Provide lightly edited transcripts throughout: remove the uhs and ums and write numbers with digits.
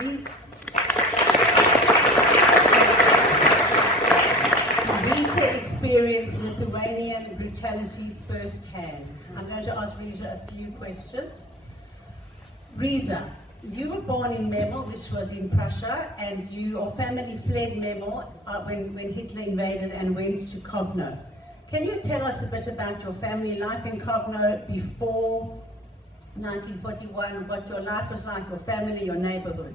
Risa experienced Lithuanian brutality firsthand. I'm going to ask Risa a few questions. Risa, you were born in Memel, which was in Prussia, and your family fled Memel when Hitler invaded and went to Kovno. Can you tell us a bit about your family life in Kovno before 1941, what your life was like, your family, your neighborhood?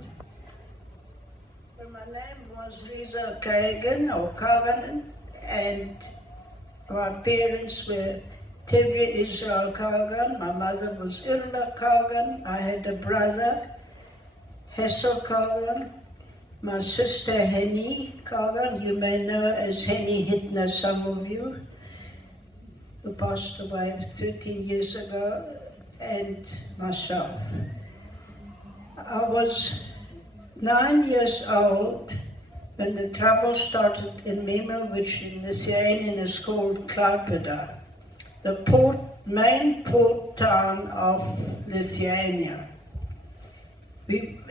Well, my name was Risa Kagan, and my parents were Tevye Israel Kagan. My mother was Irla Kagan. I had a brother, Hessel Kagan. My sister, Henny Kagan, you may know as Henny Hittner, some of you, who passed away 13 years ago, and myself. I was 9 years old when the trouble started in Memel, which in Lithuanian is called Klaipėda, the main port town of Lithuania. We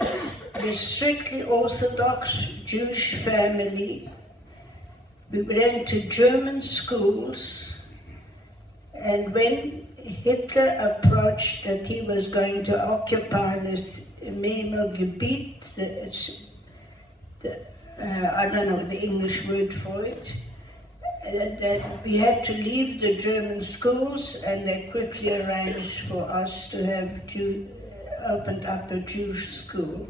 were strictly Orthodox Jewish family. We went to German schools, and when Hitler approached that he was going to occupy this Memel Gebiet, I don't know the English word for it, that we had to leave the German schools, and they quickly arranged for us to have opened up a Jewish school.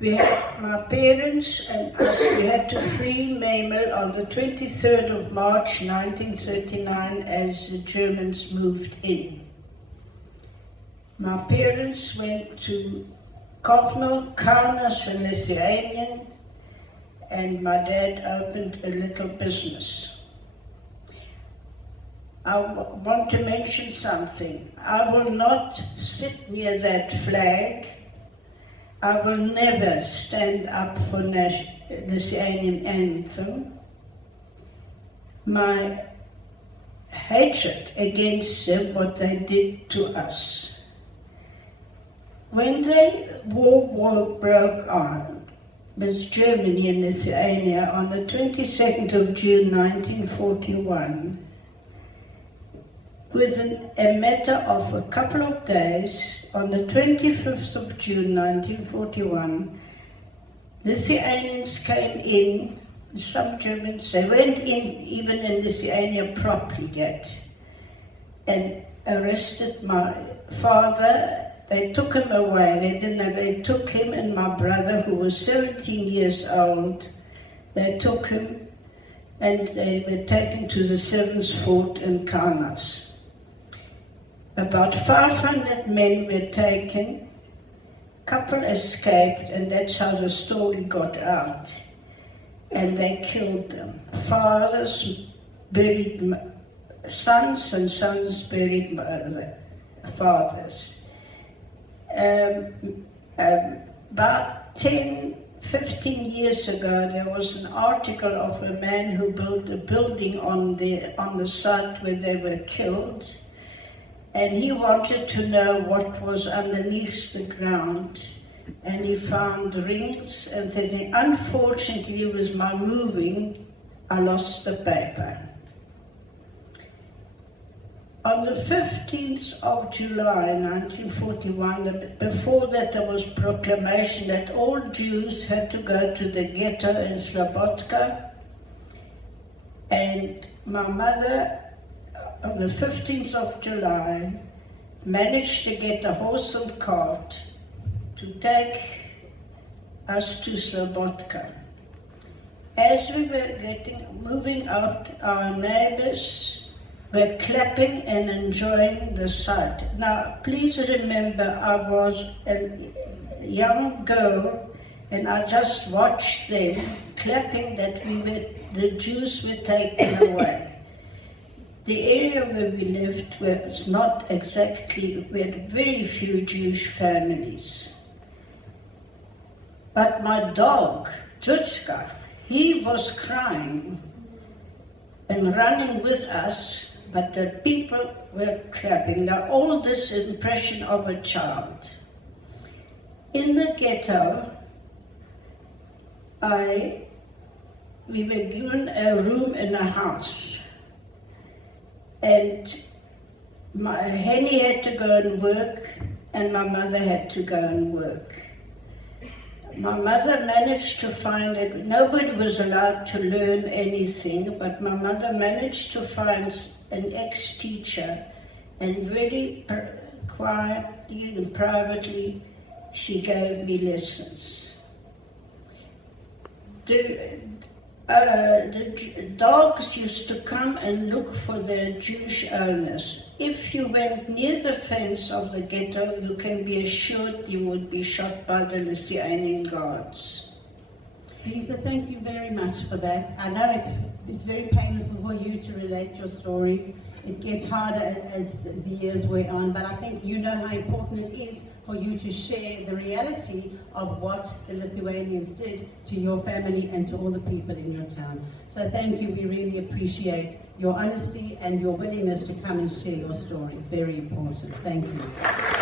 We had, my parents and us, we had to flee Memel on the 23rd of March 1939 as the Germans moved in. My parents went to Kovno, Kaunas in Lithuanian, and my dad opened a little business. I want to mention something. I will not sit near that flag. I will never stand up for Lithuanian anthem. My hatred against them, what they did to us. When the war broke on with Germany and Lithuania on the 22nd of June 1941, within a matter of a couple of days, on the 25th of June 1941, Lithuanians came in, some Germans, they went in even in Lithuania properly yet, and arrested my father. They took him away. They took him and my brother, who was 17 years old. They took him and they were taken to the 7th Fort in Kaunas. About 500 men were taken. A couple escaped, and that's how the story got out. And they killed them. Fathers buried sons, and sons buried fathers. About 10, 15 years ago, there was an article of a man who built a building on the site where they were killed, and he wanted to know what was underneath the ground, and he found rings, and then unfortunately with my moving, I lost the paper. On the 15th of July 1941, before that there was proclamation that all Jews had to go to the ghetto in Slobodka, and my mother, on the 15th of July, managed to get a horse and cart to take us to Slobodka. As we were moving out, our neighbors were clapping and enjoying the sight. Now, please remember, I was a young girl, and I just watched them clapping that the Jews were taken away. The area where we lived was not exactly, we had very few Jewish families. But my dog, Tutska, he was crying and running with us, but the people were clapping. Now, all this impression of a child. In the ghetto, we were given a room in a house, and Henny had to go and work, and my mother had to go and work. My mother managed to find it. Nobody was allowed to learn anything, but my mother managed to find an ex-teacher, and very quietly and privately she gave me lessons. The dogs used to come and look for their Jewish owners. If you went near the fence of the ghetto, you can be assured you would be shot by the Lithuanian guards. Lisa, thank you very much for that. I know it's very painful for you to relate your story. It gets harder as the years wear on, but I think you know how important it is for you to share the reality of what the Lithuanians did to your family and to all the people in your town. So thank you. We really appreciate your honesty and your willingness to come and share your story. It's very important. Thank you.